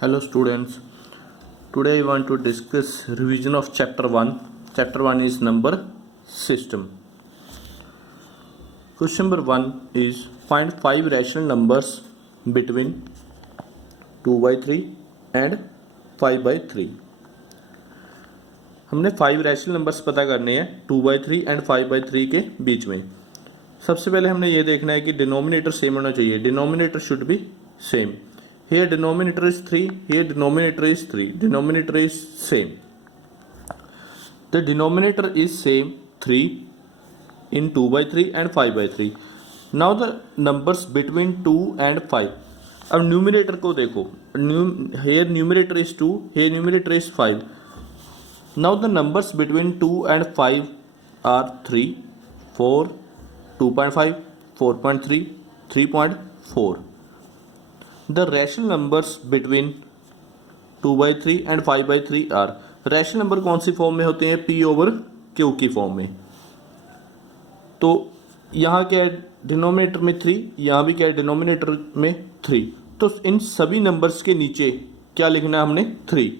Hello students. Today I want to discuss revision of chapter 1. Chapter 1 is number system. Question number 1 is find 5 rational numbers between 2 by 3 and 5 by 3. हमने 5 rational numbers पता करने हैं 2 by 3 and 5 by 3 के बीच में. सबसे पहले हमने ये देखना है कि डिनोमिनेटर सेम होना चाहिए. Denominator should be same. Here denominator is 3, here denominator is 3, denominator is same. The denominator is same 3 in 2 by 3 and 5 by 3. Now the numbers between 2 and 5. अब न्यूमिनेटर को देखो. Here numerator is 2, here numerator is 5. Now the numbers between 2 and 5 are 3, 4, 2.5, 4.3, 3.4. The rational numbers between 2 by 3 and 5 by 3 are. Rational number कौन सी form में होते हैं? P over Q की form में. तो यहाँ क्या है डिनोमिनेटर में 3, यहाँ भी क्या है डिनोमिनेटर में 3. तो इन सभी नंबर्स के नीचे क्या लिखना है हमने? 3.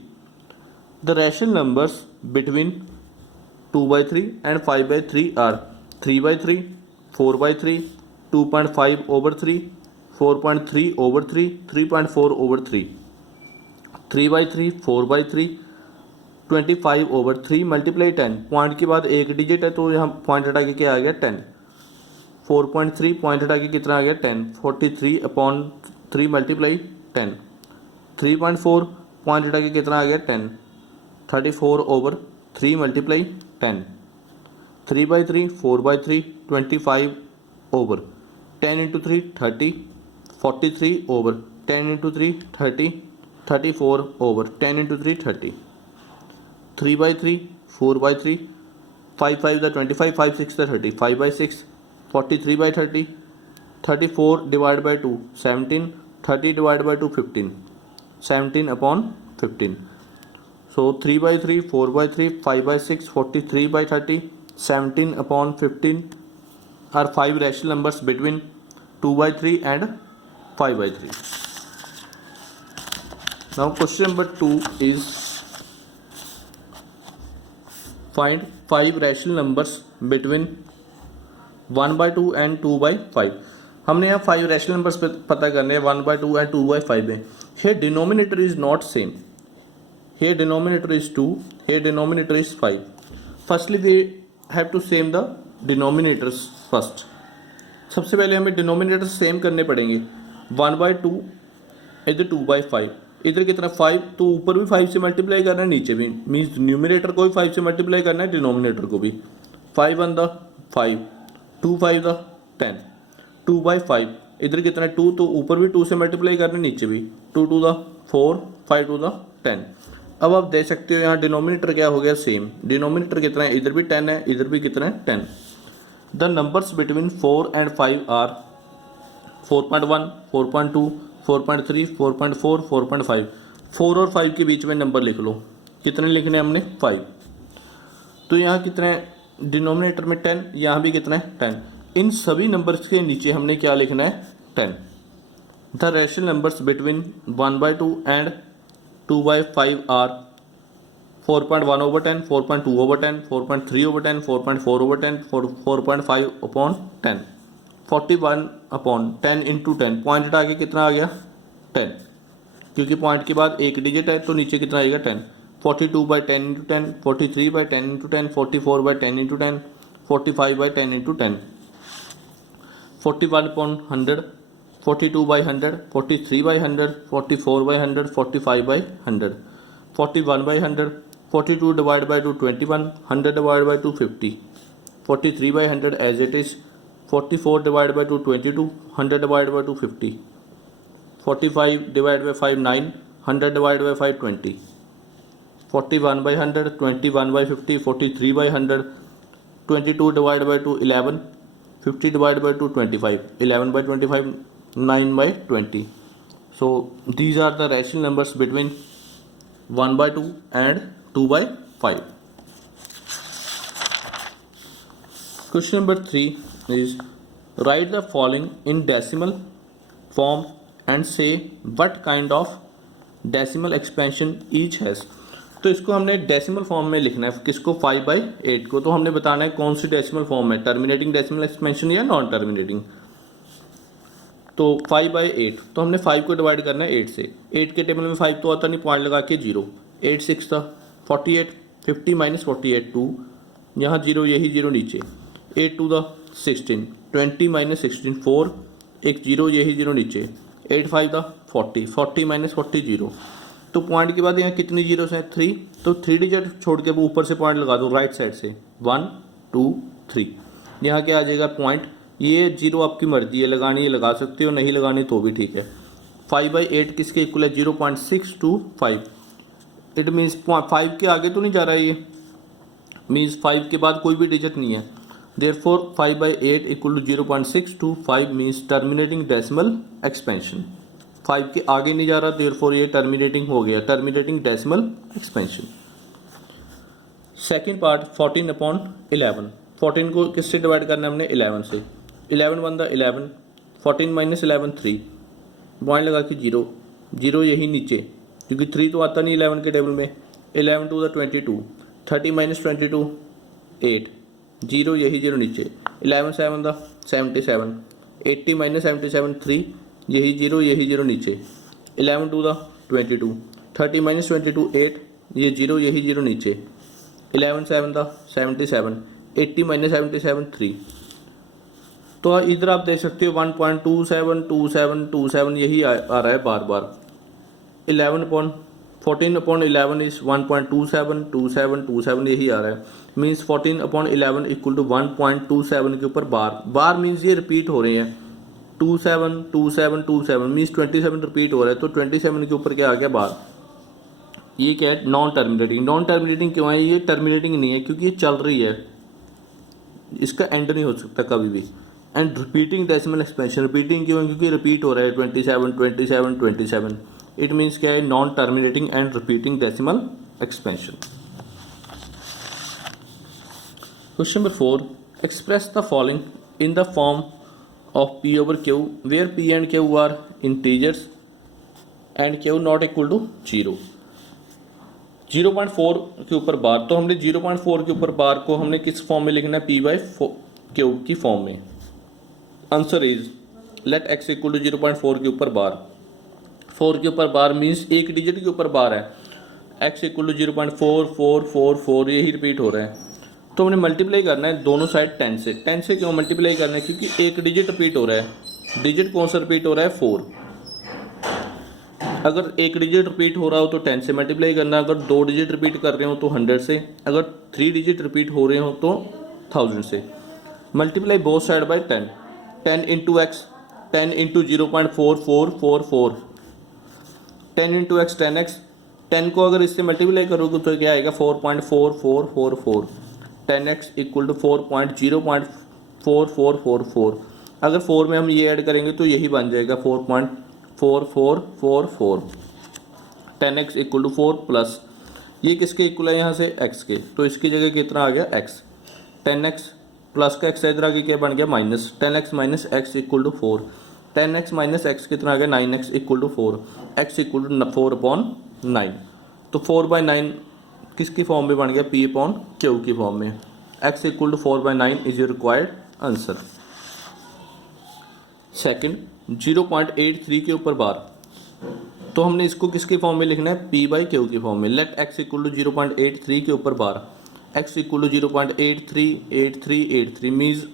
The rational numbers between 2 by 3 and 5 by 3 are 3 by 3, 4 by 3, 2.5 over 3, 4.3 over 3, 3.4 over 3, 3 by 3, 4 by 3, 25 over 3 multiply 10. Point के बाद एक डिजिट है तो यहाँ पॉइंट हटा के क्या आ गया? 10. 4.3 पॉइंट हटा के कितना आ गया? 10. 43 अपॉन 3 मल्टीप्लाई 10. 3.4 पॉइंट हटा के कितना आ गया? 10. 34 over 3 multiply 10. 3 by 3, 4 by 3, 25 over 10 into 3 30, 43 over 10 into 3 30, 34 over 10 into 3 30, 3 by 3, 4 by 3, 5 5 the 25, 5 6 the 30, 5 by 6, 43 by 30, 34 divided by 2 17, 30 divided by 2 15, 17 upon 15. So 3 by 3, 4 by 3, 5 by 6, 43 by 30, 17 upon 15 are 5 rational numbers between 2 by 3 and 5 by 3. Now question number 2 is find 5 rational numbers between 1 by 2 and 2 by 5. हमने यहाँ 5 rational numbers पता करने हैं 1 by 2 and 2 by 5 में. Here denominator is not same. Here denominator is 2, here denominator is 5. Firstly we have to same the denominators first. सबसे पहले हमें denominator same करने पड़ेंगे. 1 by 2 इधर 2 by 5, इधर कितना 5, तो ऊपर भी 5 से मल्टीप्लाई करना है, नीचे भी मीन्स न्यूमिनेटर को भी 5 से मल्टीप्लाई करना है, डिनोमिनेटर को भी. 5 1 द 5, 2 5 द 10, 2 by 5 इधर कितना है 2, तो ऊपर भी 2 से मल्टीप्लाई करना है, नीचे भी 2 2 द 4, 5 2 द 10. अब आप देख सकते हो यहाँ डिनोमिनेटर क्या हो गया? सेम. डिनोमिनेटर कितना है? इधर भी 10 है, इधर भी कितना है? 10. The numbers between 4 and 5 are 4.1, 4.2, 4.3, 4.4, 4.5. 4 और 5 के बीच में नंबर लिख लो. कितने लिखने हैं हमने? 5. तो यहाँ कितने डिनोमिनेटर में 10, यहाँ भी कितना है? 10. इन सभी नंबर्स के नीचे हमने क्या लिखना है? 10. The rational numbers between 1 by 2 and 2 by 5 are 4.1 over 10, 4.2 over 10, 4.3 over 10, 4.4 over 10, 4.5 upon 10, 41 upon 10 into 10. Point हटा के कितना आ गया? 10. क्योंकि पॉइंट के बाद एक डिजिट है तो नीचे कितना आएगा? 10. 42 by 10 into 10, 43 by 10 into 10, 44 by 10 into 10, 45 by 10 into 10, 41 upon 100, 42 by 100, 43 by 100, 44 by 100, 45 by 100, 41 by 100, 42 divided by 2 21, 100 divided by 2 50, 43 by 100 as it is, 44 divided by 2 22, 100 divided by 2 50, 45 divided by 5 9, 100 divided by 5 20, 41 by 100, 21 by 50, 43 by 100, 22 divided by 2 11, 50 divided by 2 25, 11 by 25, 9 by 20. So these are the rational numbers between 1 by 2 and 2 by 5. Question number 3 is write the following in decimal form and say what kind of decimal expansion each has. तो इसको हमने decimal form में लिखना है, किसको 5/8 को। तो हमने बताना है कौन सी डेसिमल फॉर्म है, टर्मिनेटिंग डेसिमल एक्सपेंशन या नॉन टर्मिनेटिंग। तो 5/8, तो हमने 5 को डिवाइड करना है 8 से। 8 के टेबल में 5 तो आता नहीं, पॉइंट लगा के 0। 8 6 था 48, 50 माइनस 48 2, यहाँ 0 यही 0 नीचे। 8 2 था 16, 20 माइनस 16 4, एक 0 यही 0 नीचे। 8 5 था 40, 40 माइनस 40 0। तो पॉइंट के बाद यहाँ कितनी जीरोस हैं, 3। तो 3 डिजिट छोड़ के ऊपर से पॉइंट लगा दो राइट साइड से, 1 2 3। यहाँ क्या आ जाएगा पॉइंट, ये 0 आपकी मर्जी है, लगानी है लगा सकते हो, नहीं लगानी तो भी ठीक है। 5/8 किसके इक्वल है, 0.625। इट मीन्स 5 के आगे तो नहीं जा रहा है, ये मीन्स 5 के बाद कोई भी डिजिट नहीं है। Therefore 5/8 equal to 0.625 means terminating decimal expansion. 5 के आगे नहीं जा रहा, देयरफॉर ये टर्मिनेटिंग हो गया, terminating decimal expansion. Second part 14/11। 14 को किससे डिवाइड करना है हमने, 11 से। 11 1 था 11, 14 माइनस 11 3, पॉइंट लगा के 0 0 यही नीचे, क्योंकि 3 तो आता नहीं 11 के टेबल में। 11 2 था 22, 30 माइनस 22 8, 0 यही 0 नीचे। 11 7 था 77, 80 माइनस 77 3, यही 0 यही 0 नीचे। 11 2 था 22, 30 माइनस 22 8, ये 0 यही 0 नीचे। 11 7 था 77, 80 माइनस 77 3। तो इधर आप देख सकते हो 1.272727 यही आ रहा है बार बार। 14/11 इज 1.272727 यही आ रहा है, मीन्स 14/11 इक्वल टू 1.27 के ऊपर बार बार, मीन्स ये रिपीट हो रहे हैं 27 27 27 मीन्स 27 रिपीट हो रहा है। तो 27 के ऊपर क्या आ गया बार। ये क्या है, नॉन टर्मिनेटिंग। नॉन टर्मिनेटिंग क्यों है, ये टर्मिनेटिंग नहीं है क्योंकि ये चल रही है, इसका एंड नहीं हो सकता कभी भी। And repeating decimal expansion, repeating क्यों है, क्योंकि रिपीट हो रहा है 27 27 27। इट मीन्स क्या है, non terminating and repeating decimal expansion. Question number 4, express the following in the form of P over Q where P and Q are integers and Q not equal to 0। 0.4 के ऊपर बार, तो हमने 0.4 के ऊपर बार को हमने किस फॉर्म में लिखना है, P/Q की फॉर्म में। Answer is let x equal to 0.4 के ऊपर बार। 4 के ऊपर बार मीन्स एक डिजिट के ऊपर बार है, x इक्वल टू 0.4444 यही रिपीट हो रहा है। तो हमने मल्टीप्लाई करना है दोनों साइड 10 से। 10 से क्यों मल्टीप्लाई करना है, क्योंकि एक डिजिट रिपीट हो रहा है। डिजिट कौन सा रिपीट हो रहा है, 4। अगर एक डिजिट रिपीट हो रहा हो तो 10 से मल्टीप्लाई करना, अगर 2 डिजिट रिपीट कर रहे हो तो 100 से, अगर 3 डिजिट रिपीट हो रहे हो तो 1000 से। Multiply both side by 10, 10 into x, 10 into 0.4444, 10 into x 10x। 10 को अगर इससे मल्टीप्लाई करोगे तो क्या आएगा, 4.4444। 10x equal to 4.0.4444। अगर 4 में हम ये ऐड करेंगे तो यही बन जाएगा 4.4444। 10x इक्वल टू 4 प्लस ये किसके इक्वल है यहाँ से, x के, तो इसकी जगह कितना आ गया, x। 10x प्लस का x इधर आगे क्या बन गया, minus. 10x minus x equal to 4। 10x minus x कितना आ गया, 9x equal to 4। x equal to 4/9। तो 4/9 किसकी फॉर्म में बन गया, P/Q की फॉर्म में। x equal to 4/9 is your required answer. Second 0.83 के ऊपर बार, तो हमने इसको किसकी फॉर्म में लिखना है, P/Q की फॉर्म में। लेट x इक्वल टू 0.83 के ऊपर बार, x इक्वल टू 0.838383 मीन्स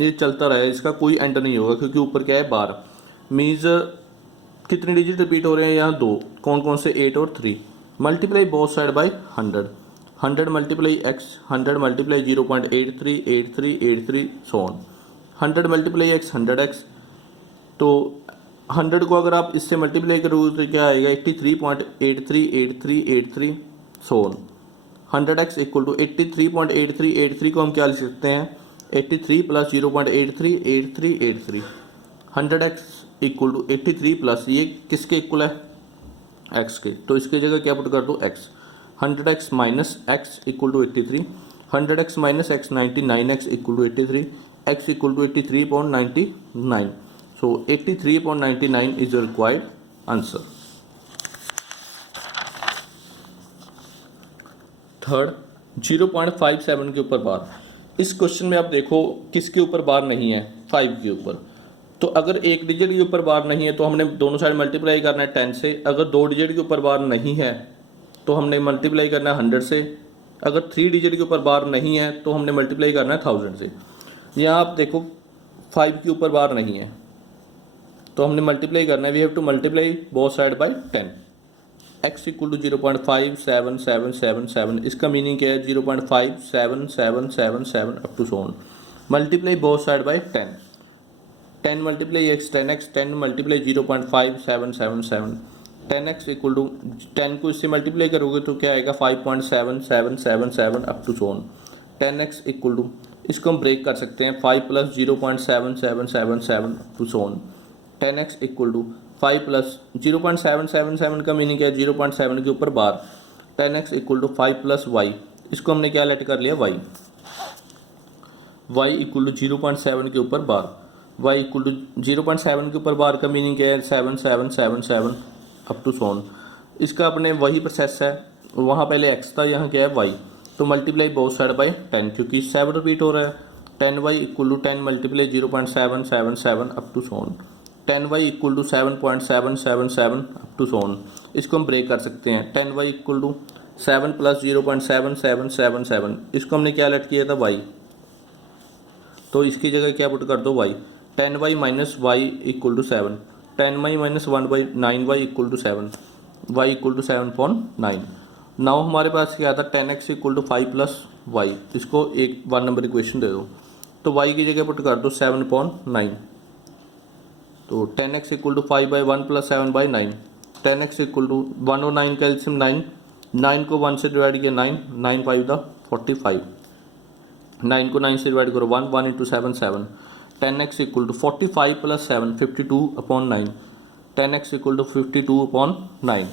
ये चलता रहा है, इसका कोई एंड नहीं होगा क्योंकि ऊपर क्या है, बार। मीन्स कितने डिजिट रिपीट हो रहे हैं, यहाँ 2, कौन कौन से, 8 और 3। Multiply both side bye 100, 100 multiply x, 100 multiply 0.838383 so on. 100 multiply x 100x, तो 100 को अगर आप इससे मल्टीप्लाई करोगे तो क्या आएगा, 83.838383 so on. 100x equal to 83.8383 को हम क्या लिख सकते हैं, 83 plus 0.838383। 100x equal to 83 plus ये किसके इक्वल है, x के, तो इसकी जगह क्या पुट कर दो, x। 100x minus x equal to 83, 100x minus x 99x equal to 83, x equal to 83.99। So 83.99 is required answer. Third 0.57 के ऊपर बार। इस क्वेश्चन में आप देखो किसके ऊपर बार नहीं है, 5 के ऊपर। तो अगर एक डिजिट के ऊपर बार नहीं है तो हमने दोनों साइड मल्टीप्लाई करना है 10 से। अगर 2 डिजिट के ऊपर बार नहीं है तो हमने मल्टीप्लाई करना है 100 से। अगर 3 डिजिट के ऊपर बार नहीं है तो हमने मल्टीप्लाई करना है 1000 से। यहाँ आप देखो 5 के ऊपर बार नहीं है तो हमने मल्टीप्लाई करना है, we have to multiply both side by 10। x equal to 0.5777, इसका मीनिंग क्या है 0.577777 up to so on. Multiply both side by 10, 10 multiply x 10x, 10 multiply 0.5777, 10x equal to 10 को इससे मल्टीप्लाई करोगे तो क्या आएगा 5.7777 up to so on. 10x equal to, इसको हम ब्रेक कर सकते हैं 5 plus 0.7777 up to so on. 10x equal to 5 plus 0.777 का मीनिंग क्या है 0.7 के ऊपर bar. 10x equal to 5 plus y, इसको हमने क्या लेट कर लिया y। y इक्वल टू 0.7 के ऊपर बार, y इक्वल टू 0.7 के ऊपर बार का मीनिंग क्या है 7777 अप टू सोन। इसका अपने वही प्रोसेस है, वहाँ पहले x था, यहाँ क्या है y। तो मल्टीप्लाई बोथ साइड बाय 10 क्योंकि 7 रिपीट हो रहा है। 10y equal to 10 multiply 0.777 up to सोन। 10y equal to 7.777 up to सोन। इसको हम ब्रेक कर सकते हैं। 10y इक्वल टू 7 प्लस 0.7777, इसको हमने क्या लेट किया था y, तो इसकी जगह क्या पुट कर दो y। 10y minus y equal to 7, 10y minus 1/9y equal to 7, y equal to 7.9। Now हमारे पास क्या था 10x equal to 5 plus y, इसको एक 1 नंबर इक्वेशन दे दो तो y की जगह पुट कर दो 7.9। तो 10x equal to 5/1 plus 7/9, 10x equal to 1 और 9 का एलसीएम 9, 9 को 1 से डिवाइड किया 9, 9 5 द 45, 9 को 9 से डिवाइड करो 1, 1 into 7 7, 10x equal to 45 plus 7 52/9, 10x equal to 52/9।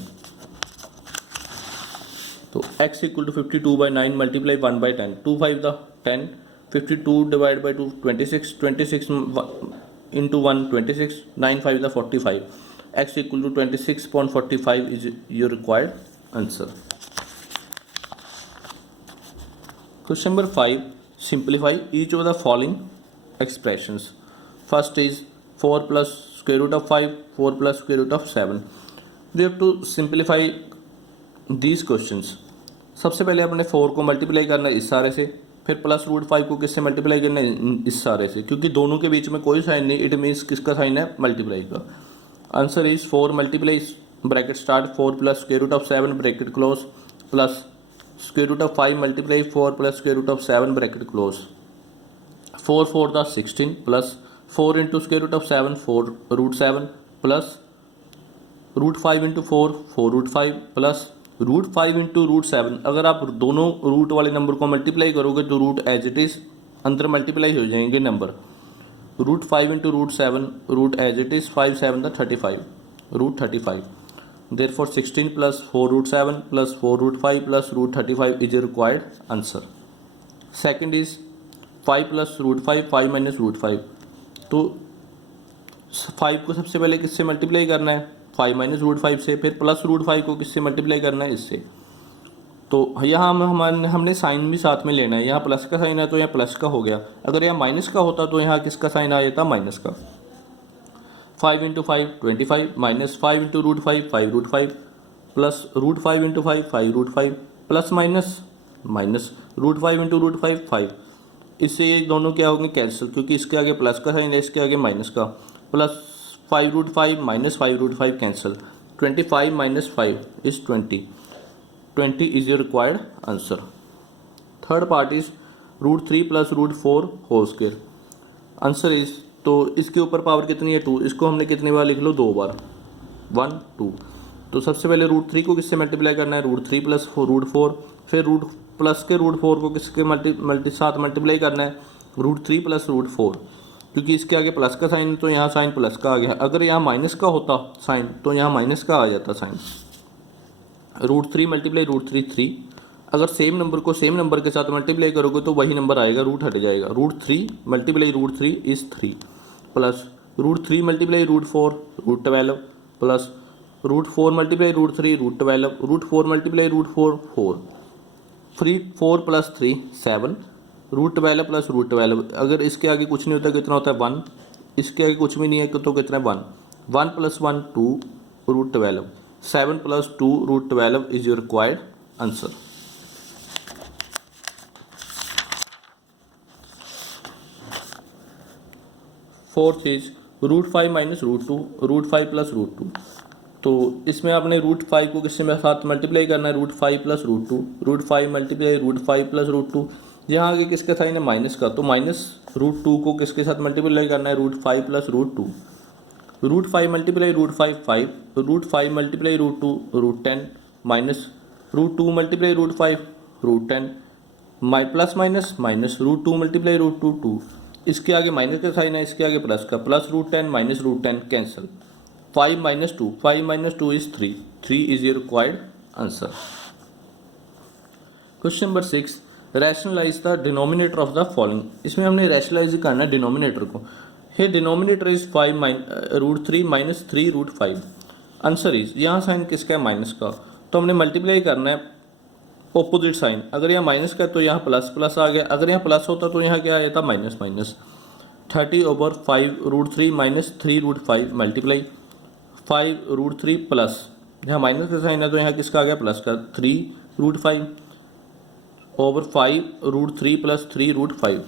तो x equal to 52/9 multiply 1/10, 2 5 the 10, 52 divide by 2 26, 26 into 1 26, 9 5 the 45, x equal to 26.45 is your required answer. Question number 5, simplify each of the following expressions. First is 4 plus square root of 5, 4 plus square root of 7. We have to simplify these questions. सबसे पहले अपने 4 को multiply करना है इस सारे से, फिर प्लस रूट 5 को किससे मल्टीप्लाई करना है इस सारे से, क्योंकि दोनों के बीच में कोई साइन नहीं, इट मीन्स किसका साइन है मल्टीप्लाई का। Answer is 4 multiply bracket start 4 plus square root of 7 bracket close plus square root of 5 multiply 4 plus square root of 7 bracket close. 4 4 the 16 plus 4 into square root of 7 4 root 7 plus root 5 into 4 4 root 5 plus root 5 into root 7। अगर आप दोनों root वाले number को multiply करोगे तो root as it is अंदर multiply हो जाएंगे number. Root 5 into root 7 root as it is 5 7 the 35 root 35। Therefore 16 plus 4 root 7 plus 4 root 5 plus root 35 is a required answer. Second is 5 plus root 5, 5 minus root 5। तो 5 को सबसे पहले किससे multiply करना है 5 माइनस रूट 5 से, फिर प्लस रूट 5 को किससे मल्टीप्लाई करना है इससे। तो यहाँ हमने साइन भी साथ में लेना है, यहाँ प्लस का साइन है तो यहाँ प्लस का हो गया, अगर यहाँ माइनस का होता तो यहाँ किसका साइन आ जाता माइनस का। 5 into 5 25 minus 5 into root 5 5 root 5 plus root 5 into 5 5 root 5 plus minus minus root 5 into root 5 5। इससे ये दोनों क्या होंगे कैंसिल, क्योंकि इसके आगे प्लस का साइन है इसके आगे माइनस का। Plus 5 root 5 minus 5 root 5 cancel, 25 minus 5 is 20, 20 is your required answer. Third part is root 3 plus root 4 whole square. Answer is, तो इसके ऊपर पावर कितनी है 2, इसको हमने कितनी बार लिख लो 2 बार 1 2। तो सबसे पहले रूट 3 को किससे मल्टीप्लाई करना है रूट 3 प्लस रूट 4, फिर रूट प्लस के रूट 4 को किसके साथ मल्टीप्लाई करना है रूट 3 प्लस रूट 4, क्योंकि इसके आगे प्लस का साइन तो यहाँ साइन प्लस का आ गया। अगर यहाँ माइनस का होता साइन तो यहाँ माइनस का आ जाता साइन। रूट 3 मल्टीप्लाई रूट 3 3, अगर सेम नंबर को सेम नंबर के साथ मल्टीप्लाई करोगे तो वही नंबर आएगा, रूट हट जाएगा। Root 3 multiply root 3 is 3 plus root 3 multiply root 4 root 12 plus root 4 multiply root 3 root 12 root 4 multiply root 4 4 4 + 3 7, √12 + √12, अगर इसके आगे कुछ नहीं होता कितना होता है 1, इसके आगे कुछ भी नहीं है तो कितना है 1, 1 + 1 2 √12, 7 + 2 √12 is your required answer. Fourth is √5 - √2, √5 + √2। तो इसमें आपने √5 को किससे साथ मल्टीप्लाई करना है, √5 + √2, √5 × √5 + √2। यहाँ आगे किसका साइन है माइनस का, तो -√2 को किसके साथ मल्टीप्लाई करना है, √5 + √2, √5 × √5 5, √5 × √2 √10, -√2 × √5 √10, प्लस माइनस -√2 × √2 2, इसके आगे माइनस का साइन है, इसके आगे प्लस का, +√10 -√10 cancel, 5 - 2, 5 - 2 is 3, 3 is your required answer. Question number 6, rationalise the denominator of the following. इसमें हमने रैशनलाइज करना है डिनोमिनेटर को। Here denominator is 5 √3 - 3 √5। Answer is, यहाँ साइन किसका है माइनस का, तो हमने मल्टीप्लाई करना है ऑपोजिट साइन। अगर यहाँ माइनस का तो यहाँ प्लस प्लस आ गया, अगर यहाँ प्लस होता तो यहाँ क्या आया था माइनस माइनस। 30/5 √3 - 3 √5 मल्टीप्लाई 5 √3 प्लस, यहाँ माइनस का साइन है तो यहाँ किसका आ गया प्लस का, 3 √5 ओवर 5 √3 + 3 √5।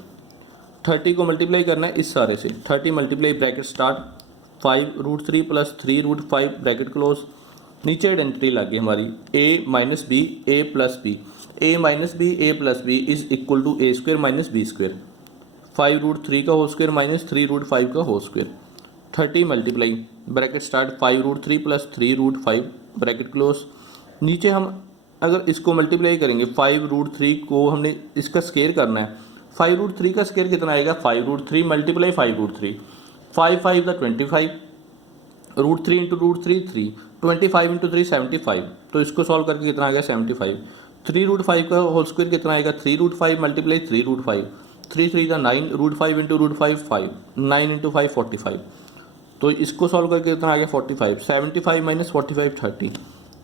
30 को मल्टीप्लाई करना है इस सारे से, 30 multiply bracket start 5 √3 + 3 √5 bracket close. नीचे आइडेंटिटी लग गई हमारी a - b a + b, a - b a + b is equal to a² - b², 5 √3 का होल स्क्वायर माइनस 3 √5 का whole square. 30 multiply bracket start 5 √3 + 3 √5 bracket close. नीचे हम अगर इसको मल्टीप्लाई करेंगे 5 √3 को हमने इसका स्क्वायर करना है, 5 √3 का स्क्वायर कितना आएगा, 5 √3 मल्टीप्लाई 5 √3, 5 5 = 25, √3 × √3 3, 25 × 3 75, तो इसको सॉल्व करके कितना आ गया 75। 3 √5 का होल स्क्वायर कितना आएगा, 3 √5 मल्टीप्लाई 3 √5, 3 3 = 9, √5 × √5 5, 9 × 5 45, तो इसको सॉल्व करके कितना आ गया 45। 75 - 45 30,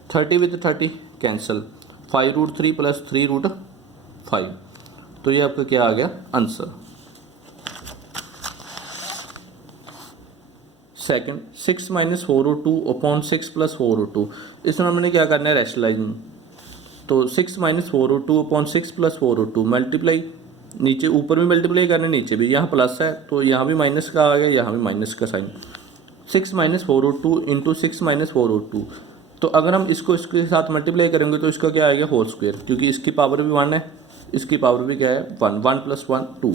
30 with 30 कैंसिल, 5 √3 + 3 √5, तो ये आपका क्या आ गया आंसर। Second, 6 - 4√2 upon 6 + 4√2। इसमें हमने क्या करना है रैशनलाइजिंग, तो 6 - 4√2 अपॉन 6 + 4√2 मल्टीप्लाई, नीचे ऊपर भी मल्टीप्लाई करना है नीचे भी, यहाँ प्लस है तो यहाँ भी माइनस का आ गया, यहाँ भी माइनस का साइन। 6 - 4√2 × 6 - 4√2, तो अगर हम इसको इसके साथ मल्टीप्लाई करेंगे तो इसका क्या आएगा होल स्क्वायर, क्योंकि इसकी पावर भी 1 है, इसकी पावर भी क्या है 1, 1 + 1 2।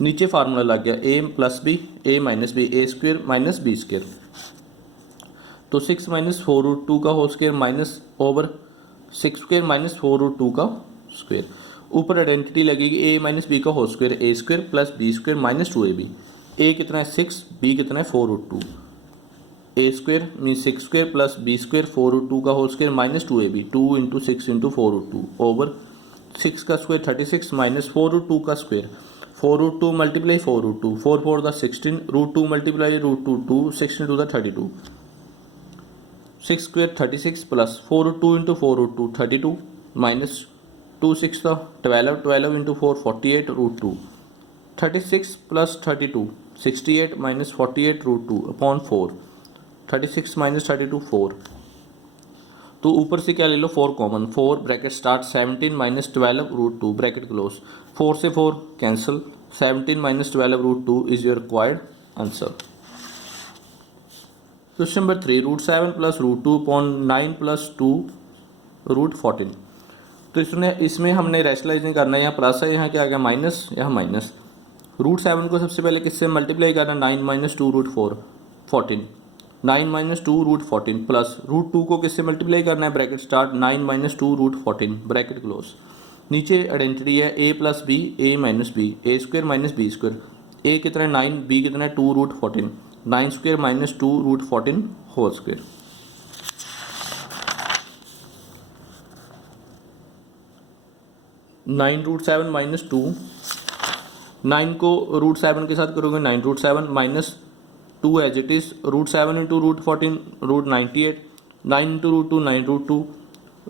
नीचे फार्मूला लग गया a + b a - b a² - b², तो 6 - 4√2 का होल स्क्वायर माइनस ओवर 6² - 4√2 का स्क्वायर। ऊपर आइडेंटिटी लगेगी a - b का whole square a² + b² - 2ab। a कितना है 6, b कितना है 4√2, a² मीन 6² + b² 4√2 का होल स्क्वायर -2ab, 2 × 6 × 4√2 ओवर 6 का स्क्वायर 36 - 4√2 का square, 4√2 multiply 4√2, 4 4 = 16, √2 multiply √2 2, 16 2 = 32, 6² 36 plus 4√2 × 4√2 32 minus 2 6 = 12, 12 × 4 48 √2, 36 + 32 68 - 48 √2 upon 4, 36 - 32 4, तो ऊपर से क्या ले लो 4 common, 4 bracket start 17 - 12 √2 bracket close, 4 से 4 cancel, 17 - 12 √2 is your required answer. Question number 3, √7 + √2 upon 9 + 2 √14। तो इसमें हमने रैशनलाइजिंग करना है, यहाँ प्लस है, यहाँ क्या आ गया माइनस, यहाँ माइनस। √7 को सबसे पहले किससे मल्टीप्लाई करना, 9 - 2 √4 14, 9 - 2 √14 प्लस √2 को किससे मल्टीप्लाई करना है, ब्रैकेट स्टार्ट 9 - 2 √14 ब्रैकेट क्लोज। नीचे आइडेंटिटी है a + b a - b a² - b², a कितना है 9, b कितना है 2 √14, 9² - 2 √14 होल स्क्वायर। (9 √7 - 2), 9 को √7 के साथ करोगे 9 √7 minus 2 as it is, √7 × √14 √98, 9 × √2 9 √2,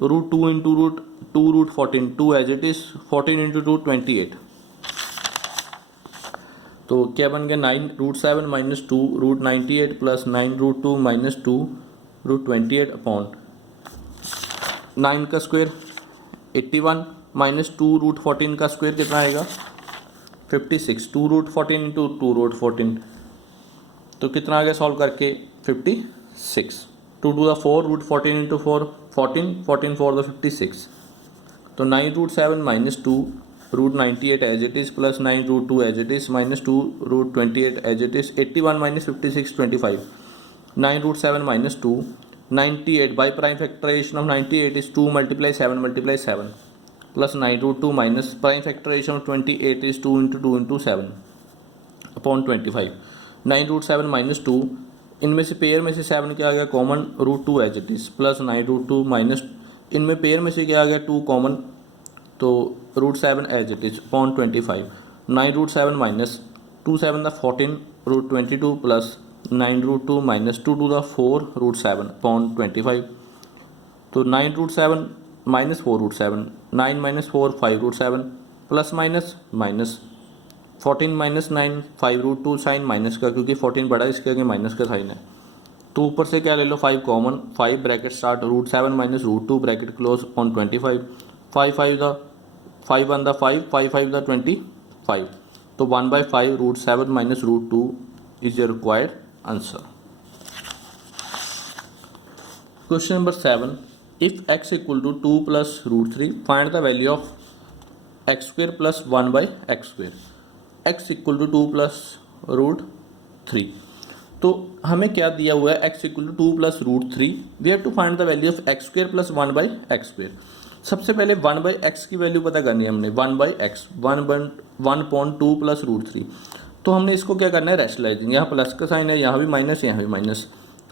root 2 into root 2 root 14, 2 as it is, 14 into 2 28। तो क्या बन गया 9 root 7 minus 2 root 98 plus 9 root 2 minus 2 root 28 upon 9 का स्क्वायर 81 माइनस 2 रूट 14 का स्क्वायर कितना आएगा 56, 2 रूट 14 इंटू 2 रूट 14, तो कितना आ गया सॉल्व करके 56। 2 two the 4 root 14 into 4 14, 14 4 the 56, तो 9 root 7 minus 2 root 98 as it is plus 9 root 2 as it is minus 2 root 28 as it is 81 minus 56 25, 9 root 7 minus 2 98 by prime factorisation of 98 is 2 multiply 7 plus 9 root 2 minus prime factorisation of 28 is 2 into 7 upon 25, 9 root 7 minus 2, इनमें से pair में से 7 क्या आ गया common root 2 as it is plus 9 root 2 minus, इनमें pair में से क्या आ गया 2 कॉमन, तो root 7 as it is upon 25, 9 root 7 minus 2 7 the 14 root 22 plus 9 root 2 minus 2 two the 4 root 7 upon 25, तो 9 root 7 minus 4 root 7, 9 minus 4 5 root 7 plus minus minus 14 minus 9 5 root 2 sign minus का, क्योंकि 14 बड़ा इसके आगे माइनस का साइन है, तो ऊपर से क्या ले लो 5 common, 5 bracket start root 7 minus root 2 bracket close on 25, 5 5 the 5 1 the 5 5 5 the 25, तो 1/5 root 7 minus root 2 is your required answer. Question number 7, if x equal to 2 plus root 3 find the value of x square plus 1/x square, x equal to 2 plus root 3, तो हमें क्या दिया हुआ है x equal to 2 plus root 3, we have to find the value of x square plus 1/x square. सबसे पहले 1/x की value पता करनी है हमने, 1/x 1/2 प्लस रूट 3, तो हमने इसको क्या करना है रैशनलाइजिंग, यहाँ प्लस का साइन है, यहाँ भी माइनस, यहाँ भी माइनस,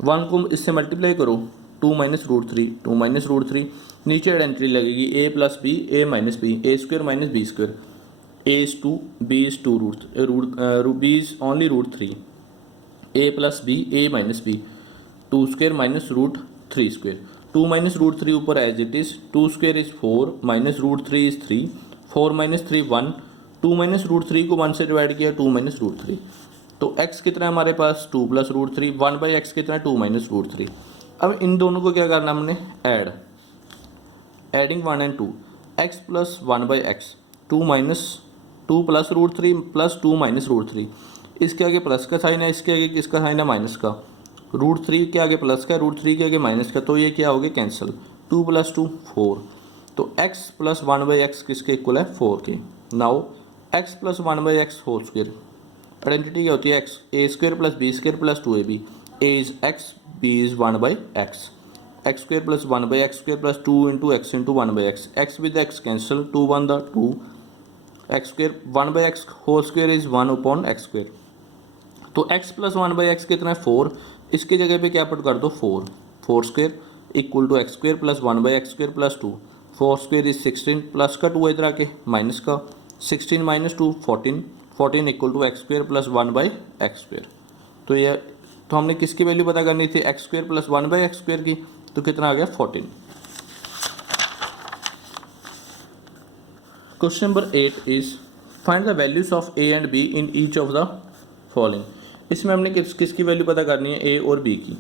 1 को इससे मल्टीप्लाई करो 2 माइनस रूट 3, 2 माइनस रूट 3, नीचे आइडेंटिटी लगेगी a plus b a minus b, a square minus b square, a is 2 b is 2 b is only root 3, a plus b a minus b, 2 square minus root 3 square, 2 minus root 3 ऊपर as it is, 2 square is 4 minus root 3 is 3, 4 minus 3 1, 2 minus root 3 को 1 से divide किया 2 minus root 3, तो x कितना है हमारे पास 2 plus root 3, 1/x कितना है 2 माइनस रूट 3। अब इन दोनों को क्या करना हमने add, adding 1 and 2, x plus 1/x 2 minus 2 plus root 3 plus 2 minus root 3, इसके आगे प्लस का साइन है, इसके आगे किसका साइन है माइनस का, रूट 3 के आगे प्लस का, रूट 3 के आगे माइनस का, तो ये क्या हो गया कैंसिल, 2 प्लस 2 4, तो x प्लस 1/x किसके इक्वल है 4 के। Now x plus 1/x whole square, identity क्या होती है x, a square plus b square plus 2ab, a is x b is 1/x, x square plus 1/x square plus 2 into x into 1/x, x with x cancel, 2 1 the 2, x square 1/x whole square is 1 upon x square, तो x plus 1/x कितना है 4, इसकी जगह पे क्या put कर दो 4, 4 square equal to x square plus 1/x square plus 2, 4 square is 16 plus का 2 इधर आके माइनस का, 16 minus 2 14, 14 equal to x square plus 1/x square, तो ये तो हमने किसकी वैल्यू पता करनी थी x square plus 1/x square की, तो कितना आ गया 14। Question number 8 is find the values of a and b in each of the following, इसमें हमने किसकी वैल्यू पता करनी है a और b की,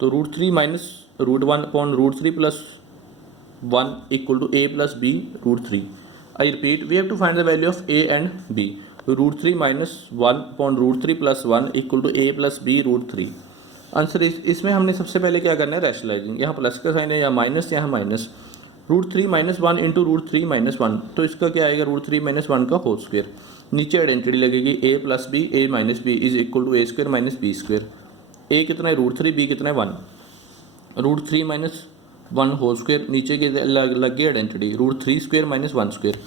तो root 3 minus root 1 upon root 3 plus 1 equal to a plus b root 3, I repeat we have to find the value of a and b, root 3 minus 1 upon root 3 plus 1 equal to a plus b root 3। Answer इसमें हमने सबसे पहले क्या करना है rationalising, यहाँ plus का sign है, यहाँ माइनस, यहाँ minus, root 3 minus 1 into root 3 minus 1, तो इसका क्या आएगा रूट 3 माइनस 1 का होल स्क्वेयर, नीचे आइडेंटिटी लगेगी a plus b a minus b is equal to a square minus b square, a कितना है रूट 3, b कितना है 1, रूट 3 माइनस 1 होल स्क्वेयर, नीचे की लग गई identity root 3 square minus 1 square,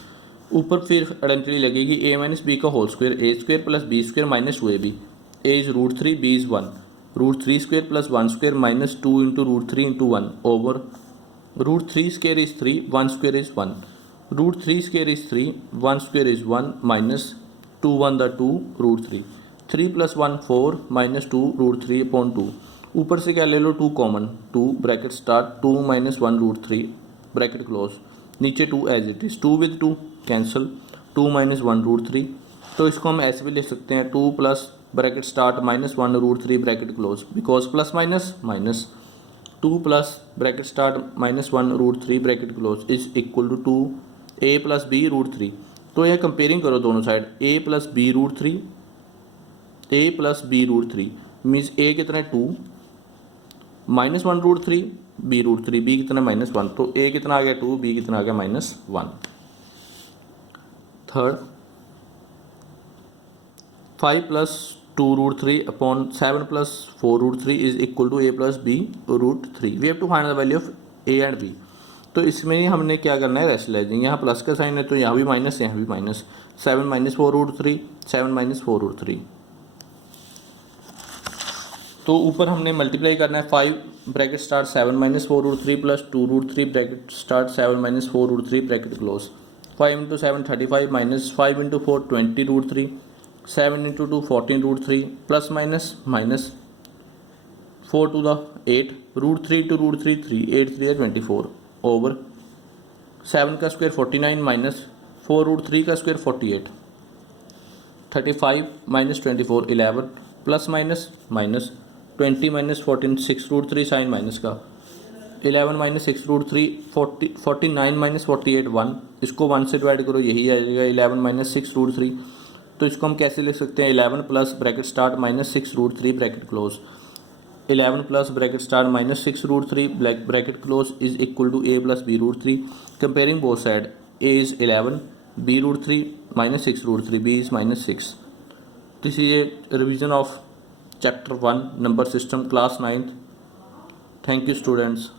ऊपर फिर आइडेंटिटी लगेगी a माइनस बी का whole square, a square plus b square minus 2ab, a is root 3 b is 1, root 3 square plus 1 square minus 2 into root 3 into 1 over root 3 square is 3, 1 square is 1, root 3 square is 3, 1 square is 1 minus 2 1 the 2 root 3, 3 plus 1 4 minus 2 root 3 upon 2, ऊपर से क्या ले लो 2 common, 2 bracket start 2 minus 1 root 3 bracket close, नीचे 2 as it is, 2 with 2 cancel, 2 minus 1 root 3। तो इसको हम ऐसे भी लिख सकते हैं 2 plus bracket start minus 1 root 3 bracket close, because plus minus minus, 2 plus bracket start minus 1 root 3 bracket close is equal to 2 a plus b root 3। तो यह कंपेयरिंग करो दोनों side, a plus b root 3, a plus b root 3 मीन्स ए कितना है 2 minus 1 root 3 b root 3, b कितना minus 1, तो ए कितना आ गया 2, बी कितना आ गया minus 1। Third 5 plus 2 root 3 upon 7 plus 4 root 3 is equal to a plus b root 3। We have to find the value of a and b. तो इसमें हमने क्या करना है, रैशनलाइजिंग, यहाँ प्लस का साइन है तो यहाँ भी माइनस, यहाँ भी minus, 7 minus 4 root 3, 7 minus 4 root 3। तो ऊपर हमने मल्टीप्लाई करना है 5 bracket start 7 minus 4 root 3 plus 2 root 3 bracket start 7 minus 4 root 3 bracket close, 5 into 7 35 minus 5 into 4 20 root 3, 7 into 2 14 root 3 plus minus minus 4 to the 8 root 3 to root 3 3, 8 3 है 24 over 7 का square 49 minus 4 root 3 का square 48, 35 माइनस 24 11 plus minus minus 20 minus 14 6 root 3 sign minus का, 11 minus 6 root 3 49 minus 48 1, इसको 1 से divide करो यही आ जाएगा 11 माइनस 6 रूट 3। तो इसको हम कैसे लिख सकते हैं, 11 plus bracket start minus 6 root 3 bracket close, 11 plus bracket start minus 6 root 3 bracket close is equal to a plus b root 3। Comparing both side, a is 11 b root 3 minus 6 root 3, b is minus 6। This is a revision of chapter 1 number system class 9th। Thank you students.